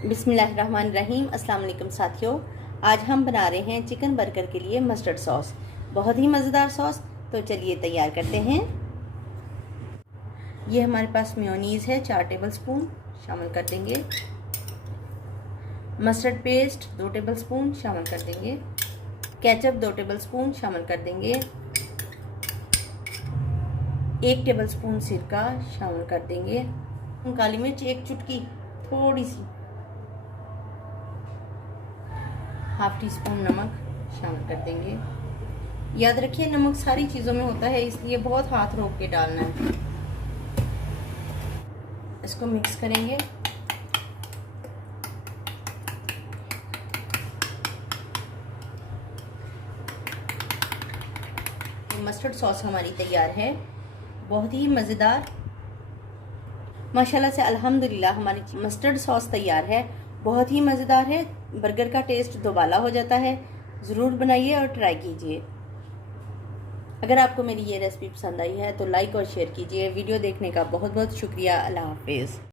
बिस्मिल्लाहिर्रहमानिर्रहीम। अस्सलाम वालेकुम साथियों, आज हम बना रहे हैं चिकन बर्गर के लिए मस्टर्ड सॉस। बहुत ही मज़ेदार सॉस। तो चलिए तैयार करते हैं। ये हमारे पास मेयोनीज़ है 4 टेबलस्पून शामिल कर देंगे। मस्टर्ड पेस्ट 2 टेबलस्पून शामिल कर देंगे। केचप 2 टेबलस्पून शामिल कर देंगे। 1 टेबलस्पून सिरका शामिल कर देंगे। काली मिर्च 1 चुटकी थोड़ी सी, हाफ टी स्पून नमक शामिल कर देंगे। याद रखिए नमक सारी चीज़ों में होता है, इसलिए बहुत हाथ रोक के डालना है। इसको मिक्स करेंगे। मस्टर्ड सॉस हमारी तैयार है, बहुत ही मज़ेदार। माशाल्लाह से अल्हम्दुलिल्लाह हमारी मस्टर्ड सॉस तैयार है, बहुत ही मज़ेदार है। बर्गर का टेस्ट दोबाला हो जाता है। ज़रूर बनाइए और ट्राई कीजिए। अगर आपको मेरी ये रेसिपी पसंद आई है तो लाइक और शेयर कीजिए। वीडियो देखने का बहुत बहुत शुक्रिया। अल्लाह हाफिज़।